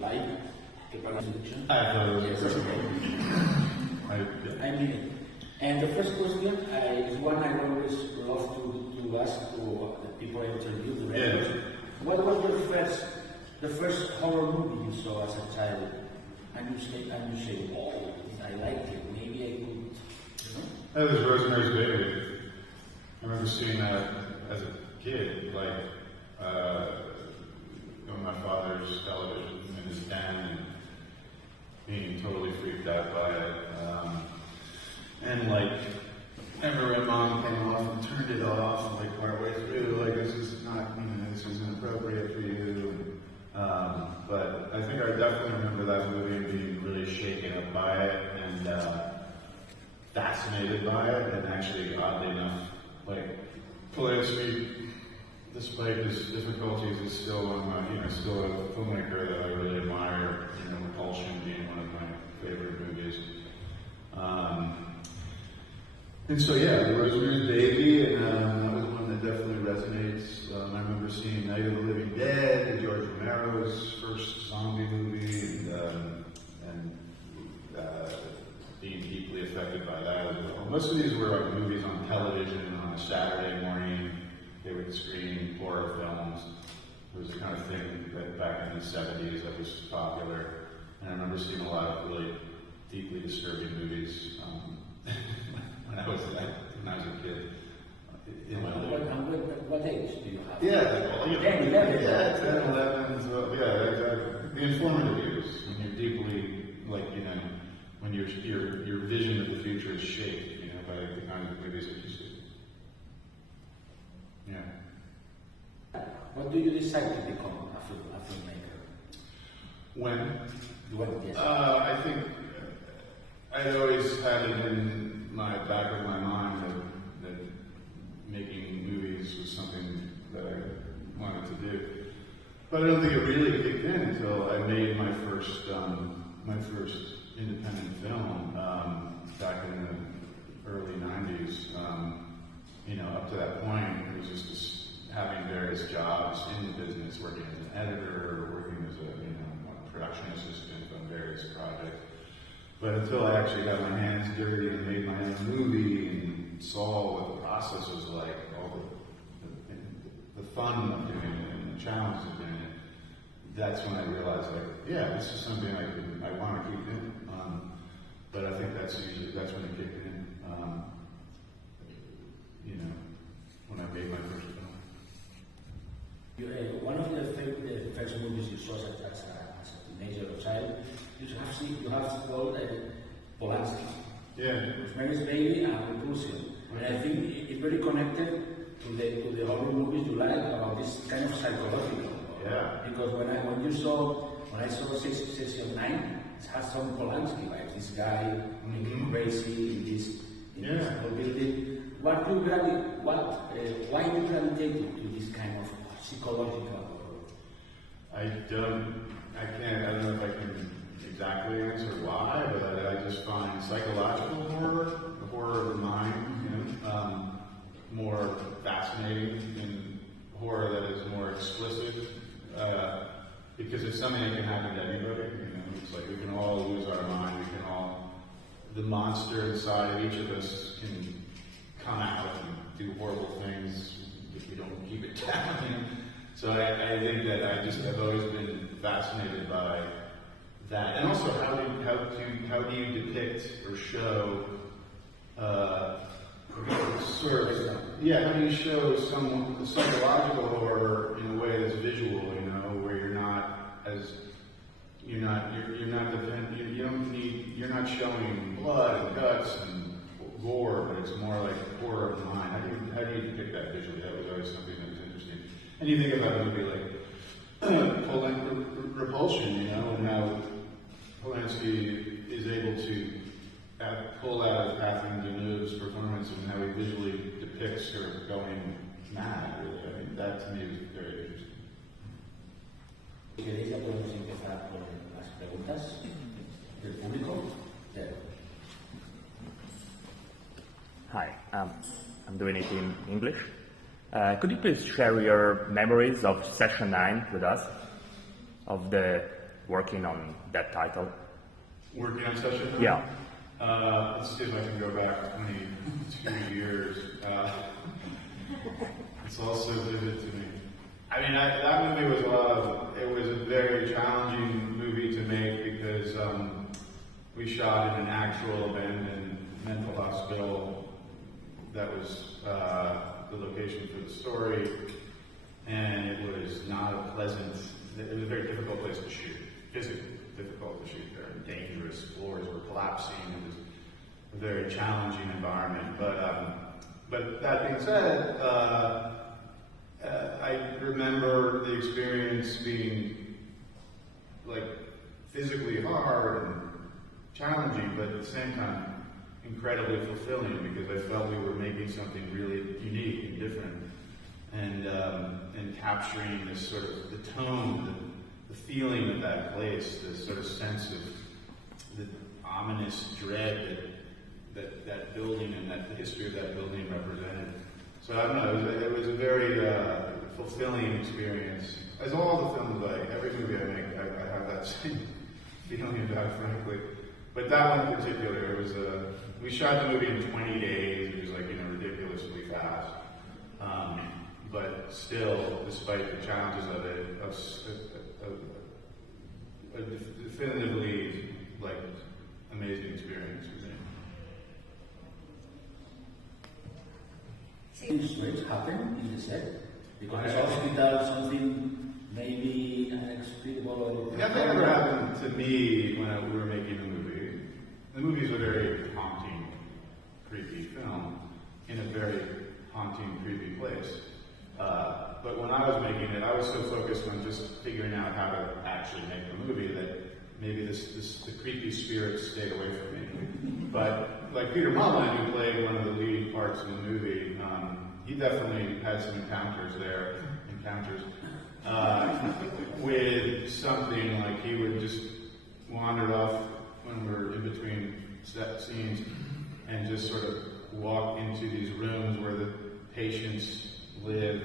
like the pronunciation. I thought it was Yes. I I mean, and the first question is one I always love to ask to the people I interview. The Yeah. What was the first horror movie you saw as a child? And you say, oh, I like it. Maybe I could. You know? That was Rosemary's Baby. I remember seeing that as a kid, like on my father's television in his den, and being totally freaked out by it. And like, I remember my mom came off and turned it off, like partway through, like this is not, this is inappropriate for you. But I think I definitely remember that movie and being really shaken up by it and fascinated by it, and actually, oddly enough, like Polanski, despite his difficulties, is still one of my, still a filmmaker that I really admire. Repulsion being one of my favorite movies. And so yeah, the Rosemary's Baby, and that was one that definitely resonates. I remember seeing Night of the Living Dead, George Romero's first zombie movie, and being deeply affected by that as well. Most of these were like movies on television on a Saturday morning. They would screen horror films. It was the kind of thing that back in the 70s that was popular. And I remember seeing a lot of really deeply disturbing movies when I was a kid. What age do you have? Yeah, 10, 11. Yeah, 10, 11. So, yeah, the informative years, when you're deeply, when your vision of the future is shaped, by the kind of movies that you see. Yeah. What do you decide to become a filmmaker? When? Yes. I think I'd always had it in my back of my mind that making movies was something that I wanted to do. But I don't think it really kicked in until I made my first independent film back in the early 90s. Up to that point, it was just having various jobs in the business, working as an editor, working as a production assistant on various projects. But until I actually got my hands dirty and made my own movie and saw what the process was like, all the fun of doing it and the challenges of doing it, that's when I realized, this is something I want to keep doing. But I think that's when it kicked in. When I made my first film. One of the first movies you saw as a teenager or child, you have seen called Polanski. Yeah. Rosemary's Baby and Repulsion. And I think it's very connected to the horror movies you like about this kind of psychological. Yeah. Because when I saw Session 9, it has some Polanski, like this guy making crazy in this whole building. Why you gravitated to this kind of psychological horror? I don't know if I can exactly answer why, but I just find psychological horror, the horror of the mind, more fascinating than horror that is more explicit, because it's something that can happen to anybody. It's like we can all lose our mind. The monster inside of each of us can come out and do horrible things if we don't keep it down. So I think that I've always been fascinated by that, and also how do you depict or show how do you show some psychological horror in a way that's visual, where you're not showing blood and guts and gore, but it's more like horror of the mind. How do you depict that visually? That was always something that was interesting. And you think about a movie like Repulsion, and how Polanski is able to pull out of Catherine Deneuve's performance and how he visually depicts her going mad, really. That to me is very interesting. Si queréis, ya podemos empezar con las preguntas del público. Hi, I'm doing it in English. Could you please share your memories of Session 9 with us? Of the working on that title? Working on such a film? Yeah. Let's see if I can go back 22 years. It's all so vivid to me. I mean, that movie was it was a very challenging movie to make because we shot in an actual abandoned mental hospital that was the location for the story, and it was not a pleasant, it was a very difficult place to shoot, physically difficult to shoot there, and dangerous, floors were collapsing, it was a very challenging environment, but that being said, I remember the experience being like physically hard and challenging, but at the same time incredibly fulfilling because I felt we were making something really unique and different, and capturing this sort of the tone, the feeling of that place, this sort of sense of the ominous dread that building and that the history of that building represented. So I don't know, it was a very fulfilling experience. As all the films, every movie I make, I have that same feeling about, frankly. But that one in particular, it was we shot the movie in 20 days, which was ridiculously fast. But still, despite the challenges of it, a definitively amazing experience for me. Switch happened in the set because the hospital something maybe unexplicable. Nothing ever happened to me when we were making the movie. The movie is a very haunting, creepy film in a very haunting, creepy place. But when I was making it, I was so focused on just figuring out how to actually make the movie that maybe the creepy spirit stayed away from me. But like Peter Mullen, who played one of the leading parts in the movie, he definitely had some encounters with something. Like he would just wander off when we were in between set scenes and just sort of walk into these rooms where the patients lived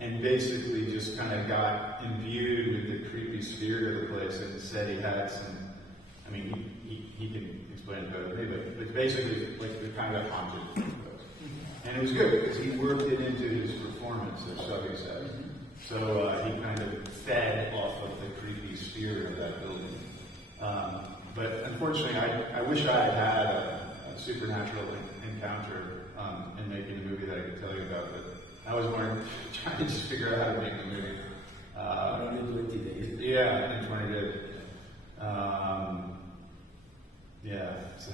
and basically just kind of got imbued with the creepy spirit of the place and said he had some, I mean, he can explain it better than me, but basically the kind of haunted. And it was good because he worked it into his performance, as Shuggy said. So he kind of fed off of the creepy spirit of that building. But unfortunately, I wish I had had a supernatural encounter in making a movie that I could tell you about, but I was more trying to just figure out how to make the movie. Only 20 days. Yeah, in 20 days. Yeah. So.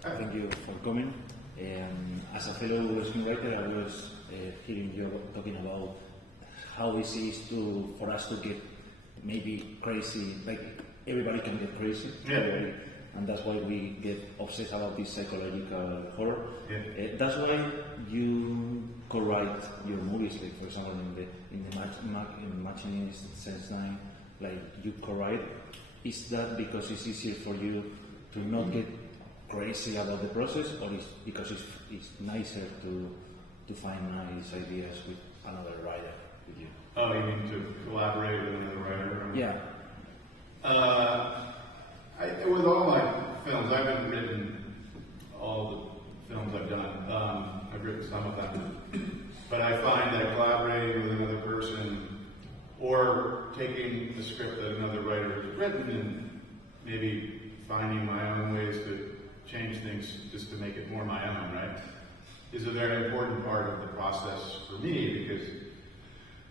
Thank you for coming. As a fellow screenwriter, I was hearing you talking about how easy it is for us to get maybe crazy. Like everybody can get crazy. Yeah. And that's why we get obsessed about this psychological horror. Yeah. That's why you co-write your movies, like for example in the Machinist, Sense 9, like you co-write. Is that because it's easier for you to not get crazy about the process, or is because it's nicer to find nice ideas with another writer with you? Oh, you mean to collaborate with another writer? Yeah. With all my films, I haven't written all the films I've done. I've written some of them. But I find that collaborating with another person or taking the script that another writer has written and maybe finding my own ways to change things just to make it more my own, right, is a very important part of the process for me, because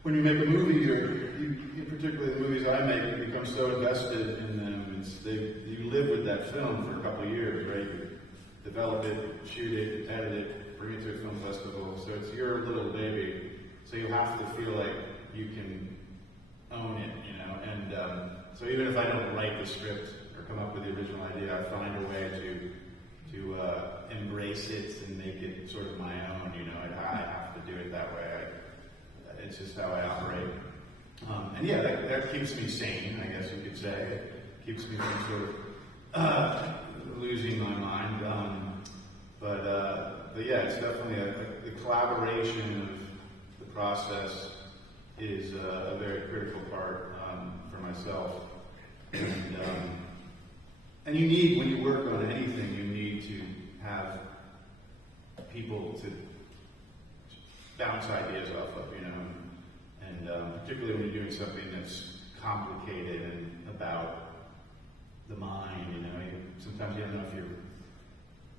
when you make a movie, you particularly the movies I make, you become so invested in them. You live with that film for a couple of years, right? You develop it, shoot it, edit it, bring it to a film festival. So it's your little baby. So you have to feel like you can own it, you know. And so even if I don't write the script or come up with the original idea, I find a way to embrace it and make it sort of my own. You know, I have to do it that way. It's just how I operate. And yeah, that keeps me sane, I guess you could say. It keeps me from sort of losing my mind. But yeah, it's definitely the collaboration of the process is a very critical part for myself. And you need, when you work on anything, you need to have people to bounce ideas off of, you know, and particularly when you're doing something that's complicated and about the mind, you know, sometimes you don't know if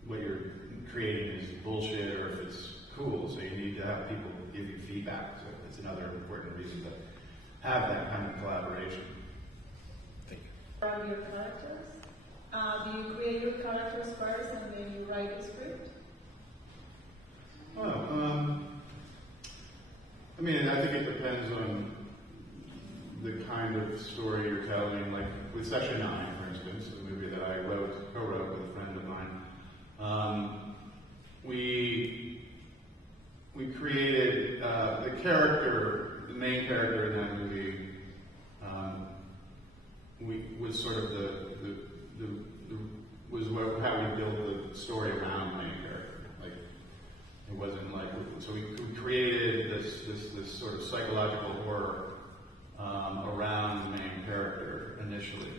what you're creating is bullshit or if it's cool, so you need to have people give you feedback. So it's another important reason to have that kind of collaboration. Thank you. From your characters, do you create your characters first and then you write the script? Well, I mean, I think it depends on the kind of story you're telling. Like with Session 9, for instance, the movie that I co-wrote with a friend of mine, we created the character, the main character in that movie. Was sort of how we built the story around the main character. Like it wasn't like so we created this sort of psychological horror around the main character initially,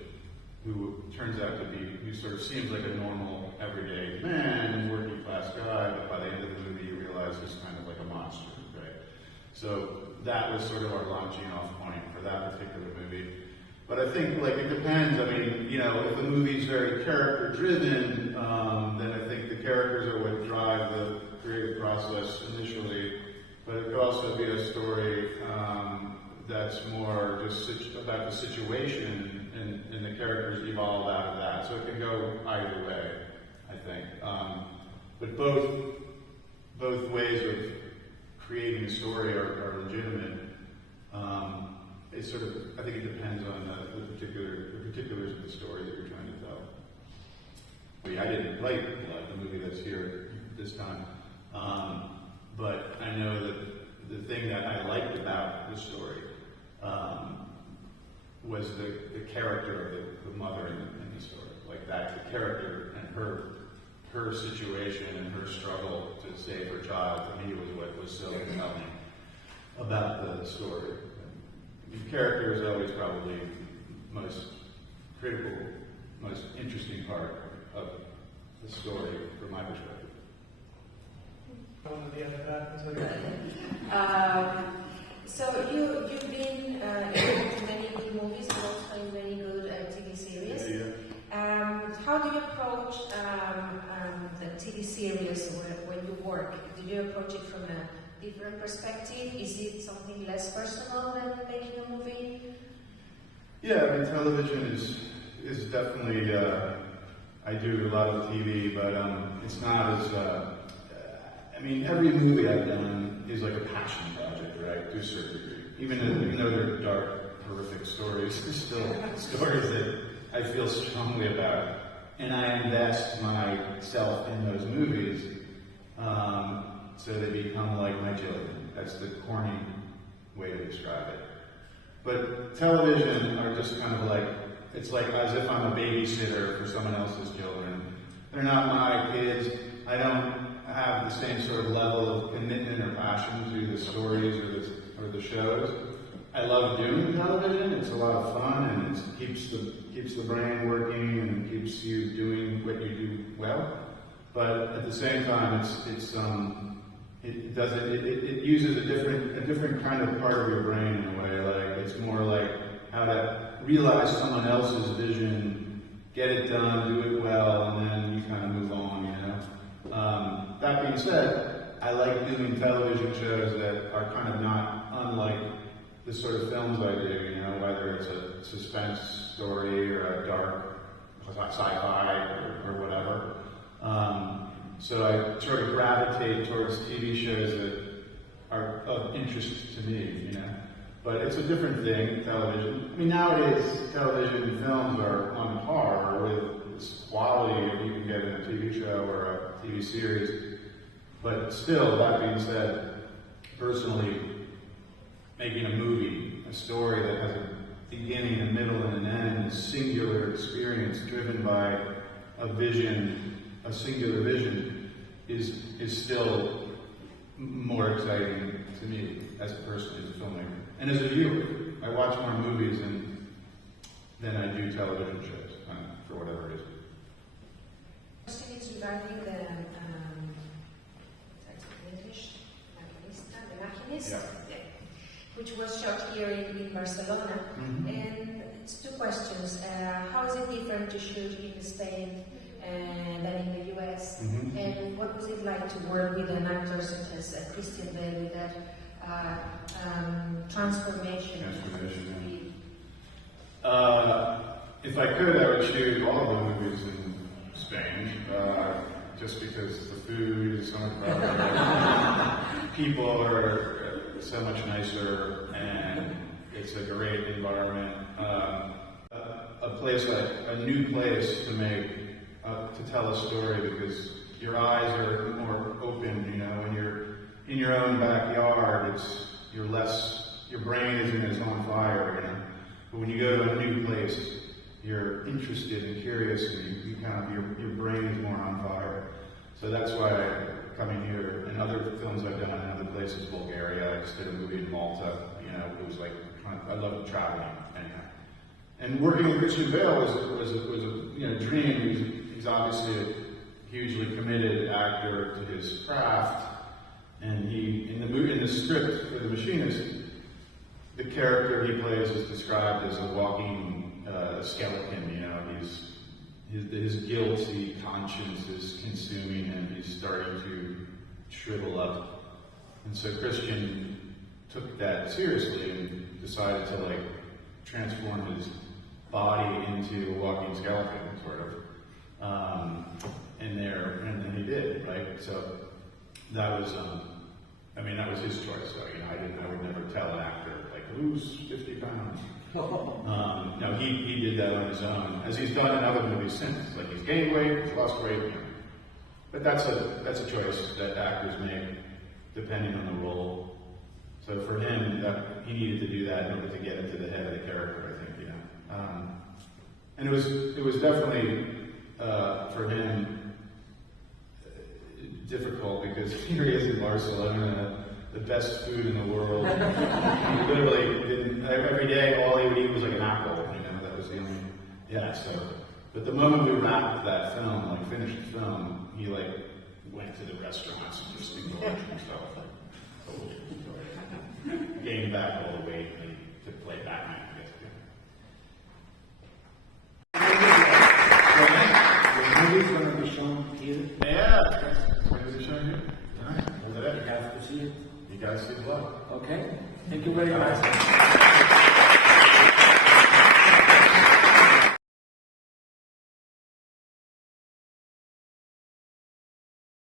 who turns out to be who sort of seems like a normal everyday man, working class guy, but by the end of the movie you realize he's kind of like a monster, right? So that was sort of our launching off point for that particular movie. But I think, like, it depends. I mean, you know, if the movie's very character-driven, then I think the characters are what drive the creative process initially. But it could also be a story that's more just about the situation, and the characters evolve out of that. So it can go either way, I think. But both ways of creating a story are legitimate. It's sort of, I think it depends on the particulars of the story that you're trying to tell. But yeah, I didn't write the movie that's here this time, but I know that the thing that I liked about the story was the character of the mother in the story. Like that, the character and her situation and her struggle to save her child, to me, was what was so compelling about the story. The character is always probably the most critical, most interesting part of the story from my perspective. So you've been in many good movies and also in many good TV series. Yeah. How do you approach the TV series when you work? Do you approach it from a different perspective? Is it something less personal than making a movie? Yeah, I mean, television is definitely, I do a lot of TV, but it's not as, I mean, every movie I've done is like a passion project, right, to a certain degree. Even though they're dark, horrific stories, they're still stories that I feel strongly about. And I invest myself in those movies. So they become like my children. That's the corny way to describe it. But television are just kind of like, it's like as if I'm a babysitter for someone else's children. They're not my kids. I don't have the same sort of level of commitment or passion to the stories or the shows. I love doing television. It's a lot of fun, and it keeps the brain working and keeps you doing what you do well. But at the same time, it uses a different kind of part of your brain in a way. Like it's more like how to realize someone else's vision, get it done, do it well, and then you kind of move on. You know. That being said, I like doing television shows that are kind of not unlike the sort of films I do. You know, whether it's a suspense story or a dark sci-fi or whatever. So I sort of gravitate towards TV shows that are of interest to me, you know. But it's a different thing, television. I mean, nowadays, television and films are on par with the quality that you can get in a TV show or a TV series. But still, that being said, personally, making a movie, a story that has a beginning, a middle, and an end, a singular experience driven by a vision, a singular vision, is still more exciting to me as a person, as a filmmaker. And as a viewer, I watch more movies than I do television shows, for whatever reason. The question is regarding the the Machinist, Yeah. which was shot here in Barcelona. Mm-hmm. And it's two questions. How is it different to shoot in Spain than in the US? Mm-hmm. And what was it like to work with an actor such as Christian Bale with that transformation? If I could, I would shoot all of the movies in Spain, just because the food is so much better. People are so much nicer, and it's a great environment. A new place to make, to tell a story, because your eyes are more open. You know, when you're in your own backyard, your brain isn't as on fire. You know, but when you go to a new place, you're interested and curious, and you kind of your brain is more on fire. So that's why coming here, and other films I've done in other places, Bulgaria, I just did a movie in Malta. You know, it was like I love traveling, and working with Christian Bale was a dream. He's obviously a hugely committed actor to his craft, and in the script for The Machinist, the character he plays is described as a walking skeleton. You know, his guilty conscience is consuming him. He's starting to shrivel up, and so Christian took that seriously and decided to transform his body into a walking skeleton, sort of. And then he did, right? So that was, that was his choice. So I would never tell an actor lose 50 pounds. No, he did that on his own, as he's done in other movies since. He's gained weight, he's lost weight. You know. But that's a choice that actors make depending on the role. So for him, he needed to do that in order to get into the head of the character, I think. And it was definitely for him difficult, because here he is in Barcelona, the best food in the world. He literally didn't, every day all he would eat was an apple. That was the only, so. But the moment we wrapped that film, finished the film, he went to the restaurants and just indulged himself. Gained back all the weight to play Batman, I guess. The movie is going to be shown here. Yeah, it's going to be shown here. All right, You have to see it. You guys see the vlog. Okay. Thank you very much.